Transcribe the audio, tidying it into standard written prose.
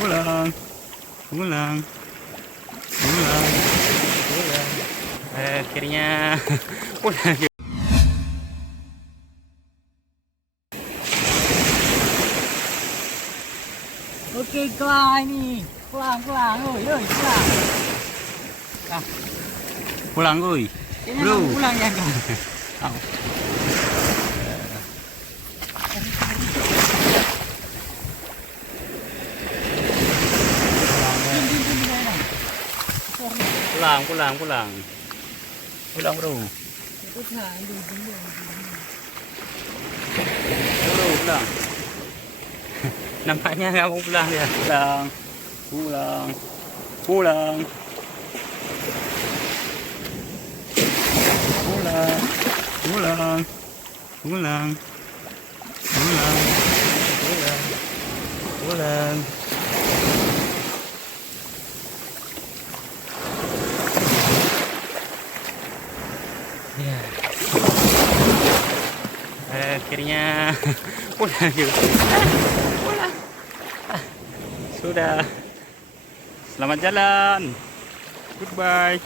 pulang, pulang, pulang, pulang. Akhirnya pulang. Oke, kelar ini. Pulang, oi, pulang. Ah, Pulang, kuy. ini Bro. mau pulang ya, kan? Au. Pulang, pulang, pulang. Pulang, bro. Bro, pulang. Nampaknya nggak mau pulang dia. Pulang, pulang, pulang. Pulang, pulang, pulang, pulang, pulang, pulang. Ya. Akhirnya pulang juga. Pulang. Sudah. Selamat jalan. Goodbye.